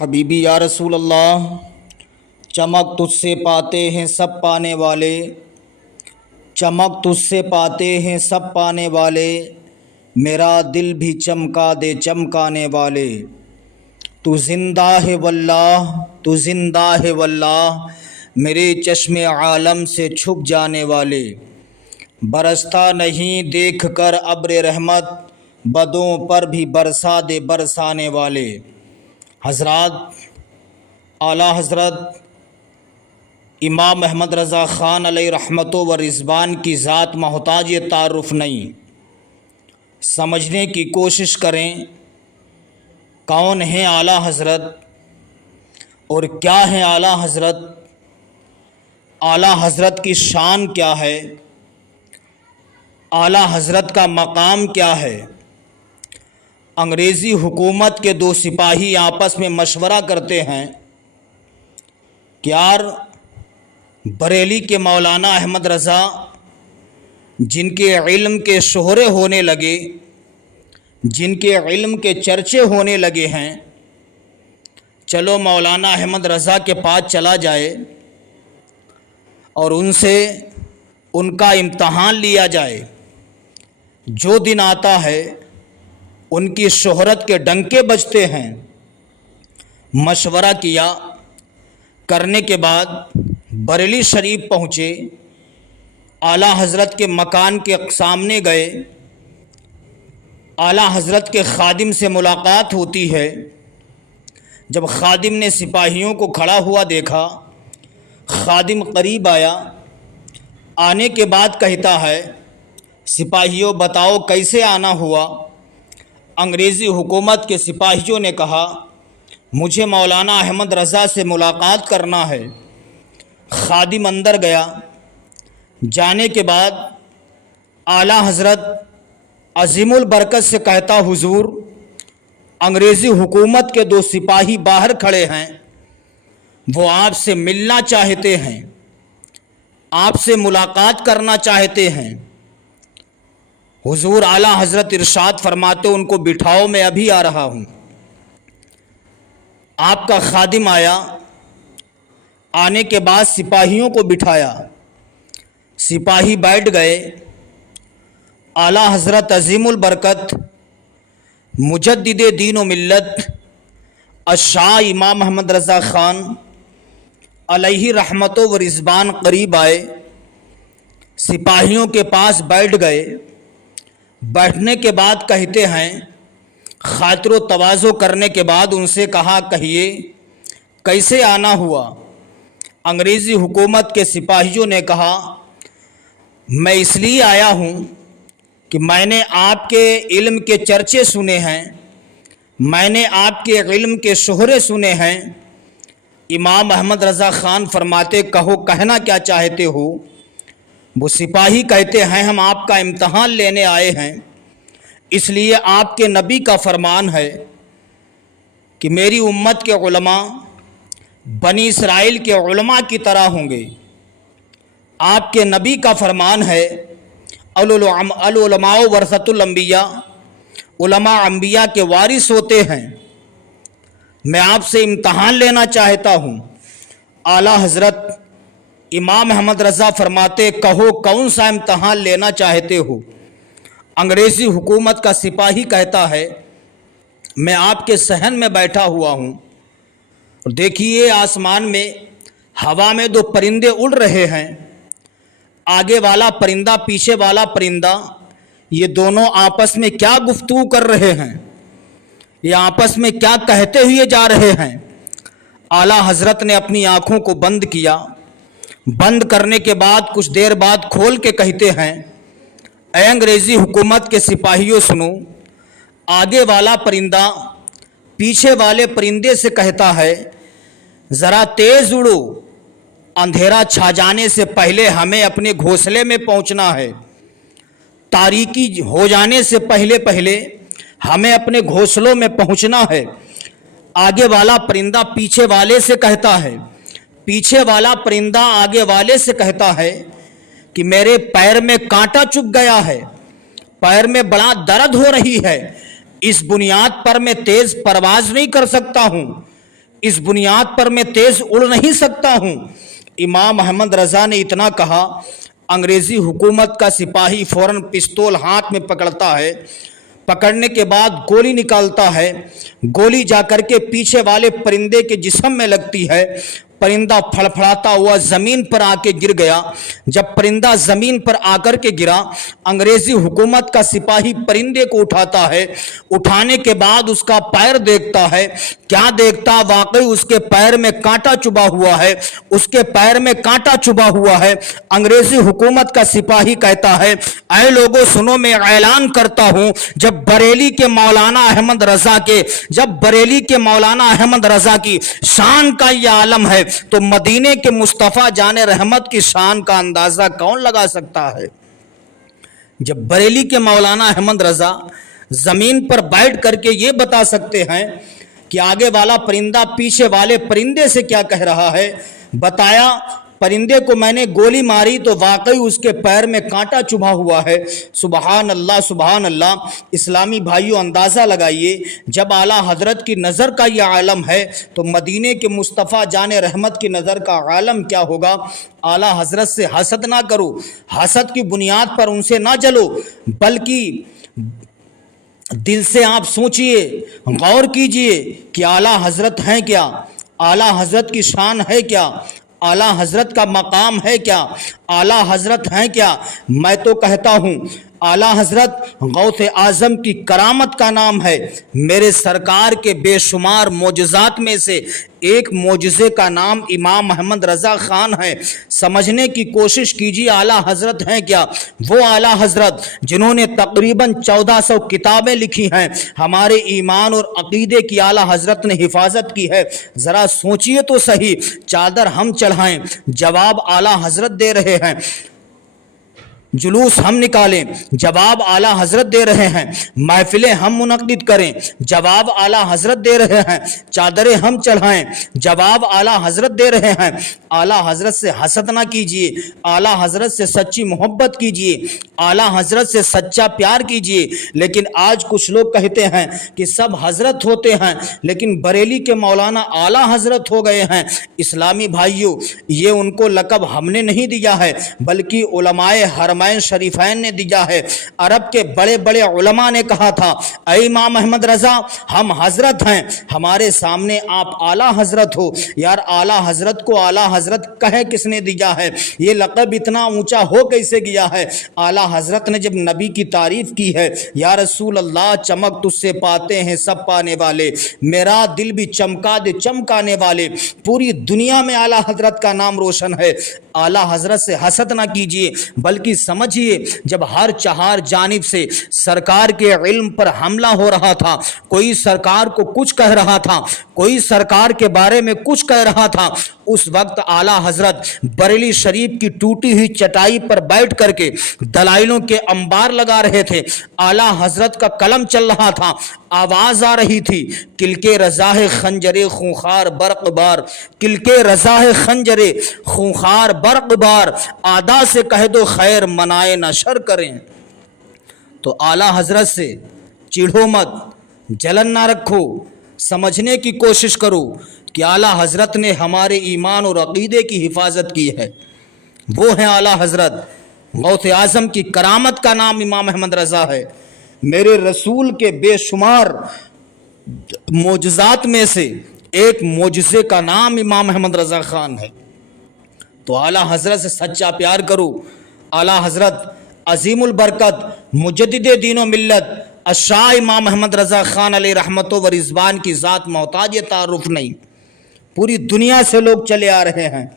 حبیبی یا رسول اللہ، چمک تجھ سے پاتے ہیں سب پانے والے، چمک تجھ سے پاتے ہیں سب پانے والے، میرا دل بھی چمکا دے چمکانے والے۔ تو زندہ ہے واللہ، تو زندہ ہے واللہ، میرے چشم عالم سے چھپ جانے والے۔ برستا نہیں دیکھ کر ابر رحمت، بدوں پر بھی برسا دے برسانے والے۔ حضرات، اعلیٰ حضرت امام محمد رضا خان علیہ رحمت و رضوان کی ذات محتاج تعارف نہیں۔ سمجھنے کی کوشش کریں کون ہیں اعلیٰ حضرت اور کیا ہیں اعلیٰ حضرت، اعلیٰ حضرت کی شان کیا ہے، اعلیٰ حضرت کا مقام کیا ہے۔ انگریزی حکومت کے دو سپاہی آپس میں مشورہ کرتے ہیں کہ یار بریلی کے مولانا احمد رضا جن کے علم کے شہرے ہونے لگے، جن کے علم کے چرچے ہونے لگے ہیں، چلو مولانا احمد رضا کے پاس چلا جائے اور ان سے ان کا امتحان لیا جائے۔ جو دن آتا ہے ان کی شہرت کے ڈنکے بجتے ہیں۔ مشورہ کیا، کرنے کے بعد بریلی شریف پہنچے، اعلیٰ حضرت کے مکان کے سامنے گئے، اعلیٰ حضرت کے خادم سے ملاقات ہوتی ہے۔ جب خادم نے سپاہیوں کو کھڑا ہوا دیکھا، خادم قریب آیا، آنے کے بعد کہتا ہے سپاہیوں بتاؤ کیسے آنا ہوا۔ انگریزی حکومت کے سپاہیوں نے کہا مجھے مولانا احمد رضا سے ملاقات کرنا ہے۔ خادم اندر گیا، جانے کے بعد اعلیٰ حضرت عظیم البرکت سے کہتا حضور انگریزی حکومت کے دو سپاہی باہر کھڑے ہیں، وہ آپ سے ملنا چاہتے ہیں، آپ سے ملاقات کرنا چاہتے ہیں۔ حضور اعلیٰ حضرت ارشاد فرماتے ان کو بٹھاؤ میں ابھی آ رہا ہوں۔ آپ کا خادم آیا، آنے کے بعد سپاہیوں کو بٹھایا، سپاہی بیٹھ گئے۔ اعلیٰ حضرت عظیم البرکت مجدد دین و ملت الشاہ امام محمد رضا خان علیہ رحمت و رضوان قریب آئے، سپاہیوں کے پاس بیٹھ گئے۔ بیٹھنے کے بعد کہتے ہیں خاطر و تواضع کرنے کے بعد ان سے کہا کہیے کیسے آنا ہوا۔ انگریزی حکومت کے سپاہیوں نے کہا میں اس لیے آیا ہوں کہ میں نے آپ کے علم کے چرچے سنے ہیں، میں نے آپ کے علم کے شہرے سنے ہیں۔ امام احمد رضا خان فرماتے کہو کہنا کیا چاہتے ہو۔ وہ سپاہی کہتے ہیں ہم آپ کا امتحان لینے آئے ہیں، اس لیے آپ کے نبی کا فرمان ہے کہ میری امت کے علماء بنی اسرائیل کے علماء کی طرح ہوں گے۔ آپ کے نبی کا فرمان ہے العلماء ورثۃ الانبیاء، علماء انبیاء کے وارث ہوتے ہیں۔ میں آپ سے امتحان لینا چاہتا ہوں۔ اعلیٰ حضرت امام محمد رضا فرماتے کہو کون سا امتحان لینا چاہتے ہو۔ انگریزی حکومت کا سپاہی کہتا ہے میں آپ کے صحن میں بیٹھا ہوا ہوں اور دیکھیے آسمان میں ہوا میں دو پرندے اڑ رہے ہیں، آگے والا پرندہ پیچھے والا پرندہ، یہ دونوں آپس میں کیا گفتگو کر رہے ہیں، یہ آپس میں کیا کہتے ہوئے جا رہے ہیں۔ اعلیٰ حضرت نے اپنی آنکھوں کو بند کیا، بند کرنے کے بعد کچھ دیر بعد کھول کے کہتے ہیں اے انگریزی حکومت کے سپاہیوں سنو، آگے والا پرندہ پیچھے والے پرندے سے کہتا ہے ذرا تیز اڑو، اندھیرا چھا جانے سے پہلے ہمیں اپنے گھونسلے میں پہنچنا ہے، تاریکی ہو جانے سے پہلے ہمیں اپنے گھونسلوں میں پہنچنا ہے۔ آگے والا پرندہ پیچھے والے سے کہتا ہے، پیچھے والا پرندہ آگے والے سے کہتا ہے کہ میرے پیر میں کانٹا چبھ گیا ہے، پیر میں بڑا درد ہو رہی ہے، اس بنیاد پر میں تیز پرواز نہیں کر سکتا ہوں इस बुनियाद पर मैं तेज उड़ नहीं सकता हूँ। इमाम अहमद रजा ने इतना कहा, अंग्रेजी हुकूमत का सिपाही फौरन पिस्तौल हाथ में पकड़ता है, पकड़ने के बाद गोली निकालता है, गोली जाकर के पीछे वाले परिंदे के जिस्म में लगती है, परिंदा फड़फड़ाता हुआ जमीन पर आके गिर गया। जब परिंदा जमीन पर आकर के गिरा, अंग्रेजी हुकूमत का सिपाही परिंदे को उठाता है, उठाने के बाद उसका पैर देखता है, क्या देखता, वाकई उसके पैर में कांटा चुभा हुआ है, उसके पैर में कांटा चुभा हुआ है। अंग्रेजी हुकूमत का सिपाही कहता है, ऐ लोगों सुनो, मैं ऐलान करता हूं, जब बरेली के मौलाना अहमद रजा की शान का यह आलम है, तो मदीने के मुस्तफा जाने रहमत की शान का अंदाजा कौन लगा सकता है। जब बरेली के मौलाना अहमद रजा जमीन पर बैठ करके ये बता सकते हैं कि आगे वाला परिंदा पीछे वाले परिंदे से क्या कह रहा है, बताया परिंदे को मैंने गोली मारी तो वाकई उसके पैर में कांटा चुभा हुआ है। सुबहान अल्लाह, सुबहान अल्लाह। इस्लामी भाइयों, अंदाज़ा लगाइए, जब आला हजरत की नज़र का यह आलम है तो मदीने के मुस्तफ़ा जाने रहमत की नज़र का आलम क्या होगा। आला हजरत से हसद ना करो, हसद की बुनियाद पर उनसे ना जलो, बल्कि दिल से आप सोचिए, गौर कीजिए कि आला हजरत हैं क्या, आला हजरत की शान है क्या, आला हजरत का मकाम है क्या, आला हजरत हैं क्या। मैं तो कहता हूँ आला हजरत गौसे आज़म की करामत का नाम है। मेरे सरकार के बेशुमार मोजज़ात में से एक मोजज़े का नाम इमाम अहमद रज़ा ख़ान है। समझने की कोशिश कीजिए आला हजरत हैं क्या। वो आला हजरत जिन्होंने तकरीबन 1400 किताबें लिखी हैं, हमारे ईमान और अक़ीदे की आला हजरत ने हिफाजत की है। ज़रा सोचिए तो सही, चादर हम चढ़ाएं, जवाब आला हजरत दे रहे हैं, जुलूस हम निकालें, जवाब आला हजरत दे रहे हैं, महफिलें हम मुनक्किद करें, जवाब आला हजरत दे रहे हैं, चादरें हम चढ़ाएं, जवाब आला हजरत दे रहे हैं। आला हजरत से हसद ना कीजिए, आला हजरत से सच्ची मोहब्बत कीजिए, आला हजरत से सच्चा प्यार कीजिए। लेकिन आज कुछ लोग कहते हैं कि सब हजरत होते हैं, लेकिन बरेली के मौलाना आला हजरत हो गए हैं। इस्लामी भाइयों, ये उनको लक़ब हमने नहीं दिया है, बल्कि उलमाए हरमैन शरीफैन ने दिया है। अरब के बड़े बड़े उलमा ने कहा था, ऐ इमाम अहमद रज़ा, हम हजरत हैं, हमारे सामने आप आला हजरत हो। यार, आला हजरत को आला हजरत कहे किसने दिया है, ये लक़ब इतना ऊंचा हो कैसे गया है। आला हजरत ने जब नबी की तारीफ की है, या रसूल अल्लाह, चमक तुझसे पाते हैं सब पाने वाले, मेरा दिल भी चमका दे चमकाने वाले। पूरी दुनिया में आला हजरत का नाम रोशन है। आला हजरत से हसद ना कीजिए, बल्कि समझिए, जब हर चार जानिब से सरकार के इल्म पर हमला हो रहा था, कोई सरकार को कुछ कह रहा था, कोई सरकार के बारे में कुछ कह रहा था, उस वक्त आला हजरत बरेली शरीफ की टूटी हुई चटाई पर बैठ करके दलाइलों के अंबार लगा रहे थे। आला हजरत का कलम चल रहा था, आवाज आ रही थी, किलके रज़ाए खंजरे खूंखार बर्क बार, किलके रज़ाए खंजरे खूंखार बर्क बार, आदा से कह दो खैर मनाए न शर करें। तो आला हजरत से चिढ़ो मत, जलन ना रखो, समझने की कोशिश करो कि आला हजरत ने हमारे ईमान और अकीदे की हिफाजत की है। वो है आला हजरत, गौसे आज़म की करामत का नाम इमाम अहमद रज़ा है। मेरे रसूल के बेशुमार मोजज़ात में से एक मोजज़े का नाम इमाम अहमद रज़ा ख़ान है। तो आला हजरत से सच्चा प्यार करो। आला हजरत अजीमुल बरकत मुजद्दिदे दीनो मिल्लत अशाह इमाम अहमद रज़ा ख़ान अलैहि रहमतो व रिज़वान की ज़ात मोहताज तारुफ नहीं। पूरी दुनिया से लोग चले आ रहे हैं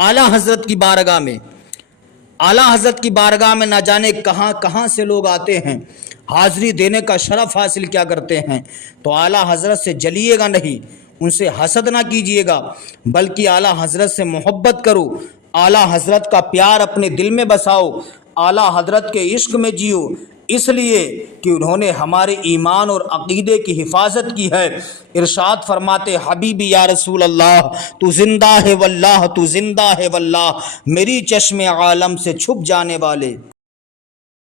आला हजरत की बारगाह में। आला हजरत की बारगाह में ना जाने कहाँ कहाँ से लोग आते हैं, हाज़री देने का शरफ़ हासिल क्या करते हैं। तो आला हजरत से जलिएगा नहीं, उनसे हसद ना कीजिएगा, बल्कि आला हजरत से मोहब्बत करो, आला हजरत का प्यार अपने दिल में बसाओ, आला हजरत के इश्क में जियो, इसलिए कि उन्होंने हमारे ईमान और अक़ीदे की हिफाजत की है। इरशाद फरमाते, हबीबी या रसूल अल्लाह, तू ज़िंदा है वल्लाह, तू ज़िंदा है वल्लाह, मेरी चश्मे आलम से छुप जाने वाले।